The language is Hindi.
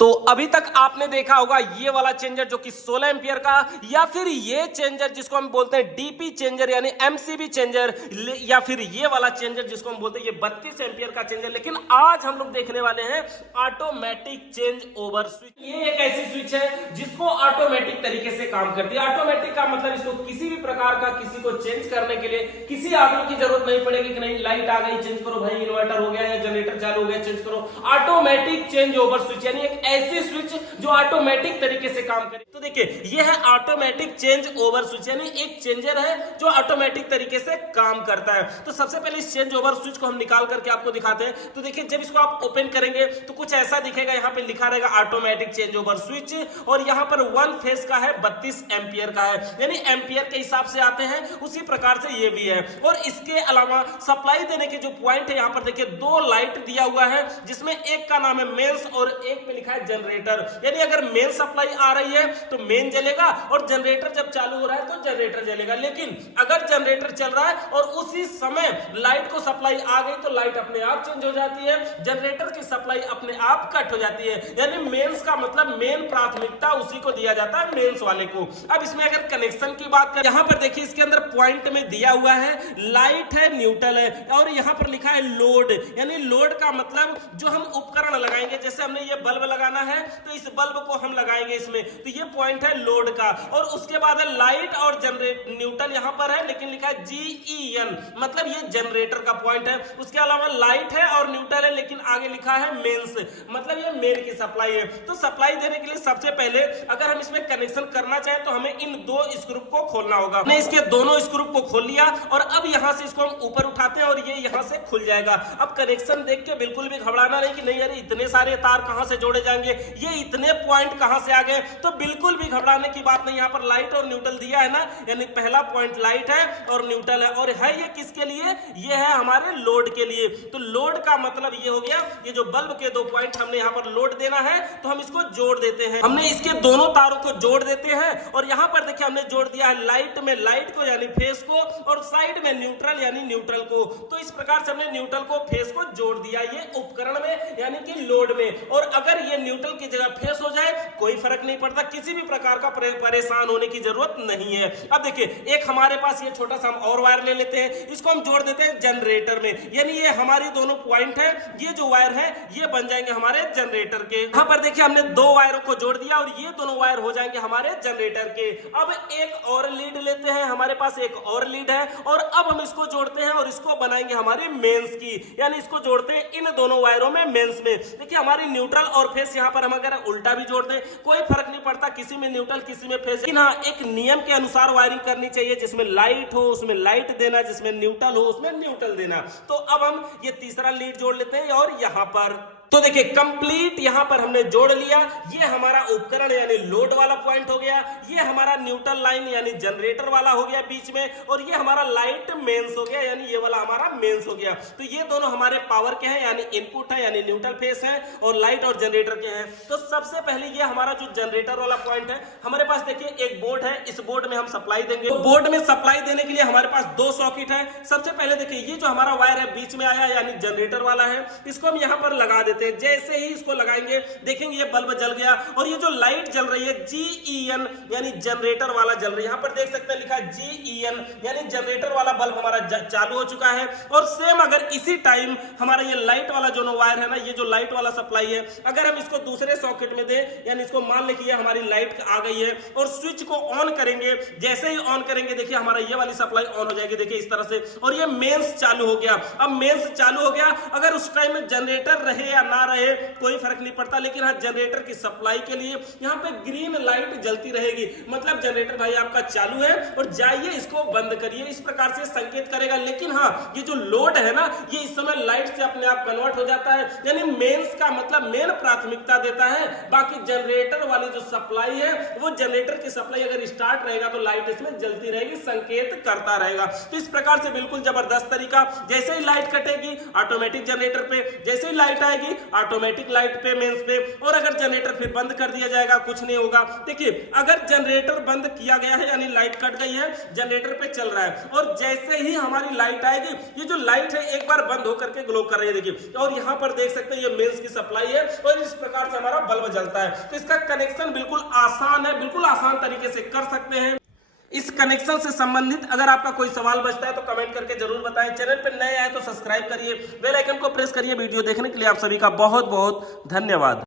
तो अभी तक आपने देखा होगा ये वाला चेंजर जो कि 16 एंपियर का, या फिर ये चेंजर जिसको हम बोलते हैं डीपी चेंजर यानी एमसीबी चेंजर, या फिर ये वाला चेंजर जिसको हम बोलते हैं ये 32 एंपियर का चेंजर। लेकिन आज हम लोग देखने वाले हैं ऑटोमेटिक चेंज ओवर स्विच। ये एक ऐसी स्विच है जिसको ऑटोमेटिक तरीके से काम करती है। ऑटोमेटिक का मतलब इसको किसी भी प्रकार का किसी को चेंज करने के लिए किसी आदमी की जरूरत नहीं पड़ेगी कि नहीं लाइट आ गई चेंज करो भाई, इन्वर्टर हो गया या जनरेटर चालू हो गया चेंज करो। ऑटोमेटिक चेंज ओवर स्विच यानी एक ऐसी स्विच जो ऑटोमेटिक तरीके से काम करे। तो देखिए ये है ऑटोमेटिक चेंज ओवर स्विच यानी एक चेंजर है जो ऑटोमेटिक तरीके से काम करता है। तो सबसे पहले इस चेंज ओवर स्विच को हम निकाल करके आपको दिखाते हैं। तो देखिए जब इसको आप ओपन करेंगे तो कुछ ऐसा दिखेगा, यहाँ पे लिखा रहेगा ऑटोमेटिक चेंज ओवर स्विच, और यहाँ पर 1 फेज का है 32 एंपियर का है, यानी एंपियर के हिसाब से आते हैं उसी प्रकार से ये भी है। और इसके अलावा सप्लाई देने के जो पॉइंट है यहाँ पर देखिए 2 लाइट दिया हुआ है, जिसमें एक का नाम है मेंस और एक पे लिखा है जनरेटर। यानी अगर मेन सप्लाई आ रही है तो मेन जलेगा और जनरेटर जब चालू हो रहा है तो जनरेटर जलेगा। लेकिन अगर जनरेटर चल रहा है और उसी समय लाइट को सप्लाई आ गई तो लाइट अपने आप चेंज हो जाती है, जनरेटर की सप्लाई अपने आप कट हो जाती है। यानी मेंस का मतलब मेन प्राथमिकता उसी को दिया जाता है, मेंस वाले को। अब इसमें अगर कनेक्शन की बात करें, यहां पर देखिए इसके अंदर पॉइंट में दिया हुआ है लाइट है, न्यूट्रल है, और यहां पर लिखा है लोड। यानी लोड का मतलब जो हम उपकरण लगाएंगे, जैसे हमने ये बल्ब लगाना है तो इस बल्ब को हम लगाएंगे इसमें, तो ये पॉइंट है लोड का। और उसके बाद है लाइट और जनरेट न्यूट्रल यहां पर है लेकिन लिखा है GEN, मतलब ये जनरेटर का पॉइंट है। उसके अलावा लाइट है और न्यूट्रल है लेकिन आगे लिखा है मेंस, मतलब ये मेन की सप्लाई है। तो सप्लाई देने के लिए सबसे पहले अगर हम इसमें कनेक्शन करना चाहें तो हमें इन 2 स्क्रू को खोलना होगा। हमने इसके दोनों स्क्रू को खोल लिया और अब यहां से इसको हम ऊपर उठाते हैं और ये यहां से खुल जाएगा। अब कनेक्शन देख के बिल्कुल भी घबराना नहीं कि नहीं यार इतने सारे तार कहां से जोड़े जाएंगे, ये इतने पॉइंट कहां से आ गए, तो बिल्कुल भी घबराने की बात नहीं। यहां पर लाइट और न्यूट्रल दिया है ना, यानी पहला पॉइंट लाइट है और न्यूट्रल है, और है ये किसके लिए, ये है हमारे लोड के लिए। तो लोड का मतलब ये हो गया, ये जो बल्ब के 2 पॉइंट हमने यहां पर लोड देना है तो हम इसको जोड़ देते हैं। हमने इसके दोनों तारों को जोड़ देते हैं और यहां पर देखिए हमने जोड़ दिया है लाइट में लाइट को यानी फेस को, और साइड में न्यूट्रल यानी न्यूट्रल को। तो इस प्रकार से हमने न्यूट्रल को फेस को जोड़ दिया ये उपकरण में यानी कि लोड में। और अगर ये न्यूट्रल की जगह फेस हो जाए कोई फर्क नहीं पड़ता, किसी भी प्रकार का परेशान होने की जरूरत नहीं है। अब देखिए एक हमारे पास ये छोटा सा हम और वायर ले लेते हैं, इसको हम जोड़ देते हैं जनरेटर में, यानी ये हमारी दोनों पॉइंट है, ये जो वायर है ये बन जाएंगे हमारे जनरेटर के। यहां पर देखिए हमने 2 वायरों को जोड़ दिया और ये दोनों वायर हो जाएंगे हमारे जनरेटर के। अब एक और लीड लेते हैं, हमारे पास एक और लीड है और अब हम इसको जोड़ते हैं और इसको बनाएंगे हमारे मेंस की, यानी इसको जोड़ते हैं इन दोनों वायरों में मेंस में। देखिए हमारी न्यूट्रल और फेस यहां पर हम अगर उल्टा भी जोड़ दें कोई फर्क नहीं पड़ता, किसी में न्यूट्रल किसी में फेस। लेकिन हाँ एक नियम के अनुसार वायरिंग करनी चाहिए, जिसमें लाइट हो उसमें लाइट देना, जिसमें न्यूट्रल हो उसमें न्यूट्रल देना। तो अब हम ये तीसरा लीड जोड़ लेते हैं और यहां पर तो देखिए कंप्लीट यहां पर हमने जोड़ लिया। ये हमारा उपकरण यानी लोड वाला पॉइंट हो गया, ये हमारा न्यूट्रल लाइन यानी जनरेटर वाला हो गया बीच में, और ये हमारा लाइट मेंस हो गया यानी ये वाला हमारा मेंस हो गया। तो ये दोनों हमारे पावर के हैं यानी इनपुट है यानी न्यूट्रल फेस है, और लाइट और जनरेटर के हैं। तो सबसे पहले ये हमारा जो जनरेटर वाला पॉइंट है, हमारे पास देखिए एक बोर्ड है, इस बोर्ड में हम सप्लाई देंगे। तो बोर्ड में सप्लाई देने के लिए हमारे पास 2 सॉकेट है। सबसे पहले देखिए ये जो हमारा वायर है बीच में आया यानी जनरेटर वाला है, इसको हम यहां पर लगा देते हैं। जैसे ही इसको लगाएंगे देखेंगे ये बल्ब जल गया, और ये जो लाइट जल रही है GEN यानी जनरेटर वाला जल रही है। यहां पर देख सकते हैं लिखा है GEN यानी जनरेटर वाला बल्ब हमारा चालू हो चुका है। और सेम अगर इसी टाइम हमारा ये लाइट वाला जो वायर है ना, ये जो लाइट वाला सप्लाई है, अगर हम इसको दूसरे सॉकेट में दें यानी इसको मान लें कि हमारी लाइट आ गई है और स्विच को ऑन करेंगे, जैसे ही ऑन करेंगे देखिए हमारा ये वाली सप्लाई ऑन हो जाएगी, देखिए इस तरह से, और ये मेंस चालू हो गया। अब मेंस चालू हो गया, अगर उस टाइम में जनरेटर रहे या ना रहे कोई फर्क नहीं पड़ता, लेकिन हाँ जनरेटर की सप्लाई के लिए यहाँ पे ग्रीन लाइट जलती रहेगी, मतलब जनरेटर भाई आपका चालू है और जाइए इसको बंद करिए, इस प्रकार से संकेत करेगा। लेकिन हाँ ये जो लोड है ना, ये इस समय लाइट से अपने आप कन्वर्ट हो जाता है, यानी मेंस का मतलब मेन प्राथमिकता देता है। बाकी जनरेटर वाली जो सप्लाई है वो जनरेटर की सप्लाई अगर स्टार्ट रहेगा तो लाइट इसमें जलती रहेगी, संकेत करता रहेगा। तो इस प्रकार से बिल्कुल जबरदस्त तरीका, जैसे ही लाइट कटेगी ऑटोमेटिक जनरेटर पे, जैसे ही लाइट आएगी ऑटोमेटिक लाइट पे मेंस पे। और अगर जनरेटर फिर बंद कर दिया जाएगा कुछ नहीं होगा। देखिए अगर जनरेटर बंद किया गया है यानी लाइट कट गई है, जनरेटर पे चल रहा है और जैसे ही हमारी लाइट आएगी, ये जो लाइट है एक बार बंद होकर के ग्लो कर रही है। देखिए और यहां पर देख सकते हैं ये मेंस की सप्लाई है और इस प्रकार से हमारा बल्ब जलता है। तो इसका कनेक्शन बिल्कुल आसान है, बिल्कुल आसान तरीके से कर सकते हैं। इस कनेक्शन से संबंधित अगर आपका कोई सवाल बचता है तो कमेंट करके जरूर बताएं। चैनल पर नए आए तो सब्सक्राइब करिए, बेल आइकन को प्रेस करिए। वीडियो देखने के लिए आप सभी का बहुत बहुत धन्यवाद।